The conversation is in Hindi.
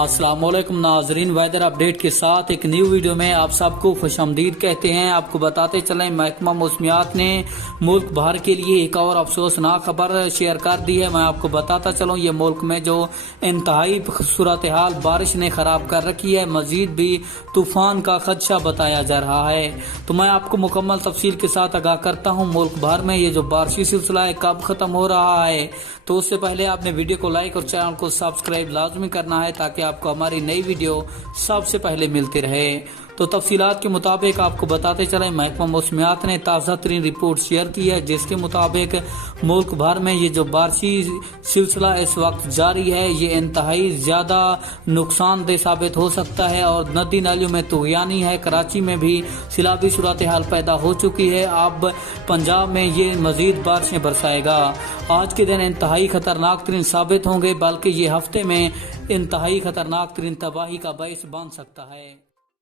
अस्सलाम वालेकुम नाजरीन, वेदर अपडेट के साथ एक न्यू वीडियो में आप सबको खुशामदीद कहते हैं। आपको बताते चलें, महकमा मौसमियात ने मुल्क भर के लिए एक और अफसोसनाक खबर शेयर कर दी है। मैं आपको बताता चलूं, ये मुल्क में जो इंतहाई सूरत हाल बारिश ने खराब कर रखी है, मजीद भी तूफान का खदशा बताया जा रहा है। तो मैं आपको मुकम्मल तफसील के साथ आगाह करता हूँ मुल्क भर में ये जो बारिशी सिलसिला है कब खत्म हो रहा है। तो उससे पहले आपने वीडियो को लाइक और चैनल को सब्सक्राइब लाजमी करना है ताकि आपको हमारी नई वीडियो सबसे पहले मिलती रहे। तो तफसीलात के मुताबिक आपको बताते चलें, महकमा मौसमियात ने ताज़ा तरीन रिपोर्ट शेयर की है, जिसके मुताबिक मुल्क भर में ये जो बारिशी सिलसिला इस वक्त जारी है, ये इंतहाई ज़्यादा नुकसानदेह साबित हो सकता है और नदी नालियों में तुगयानी है। कराची में भी सैलाबी सूरत हाल पैदा हो चुकी है। अब पंजाब में ये मजीद बारिशें बरसाएगा। आज के दिन इंतहाई खतरनाक तरीन साबित होंगे, बल्कि ये हफ्ते में इंतहाई खतरनाक तरीन तबाही का बाइस बन सकता है।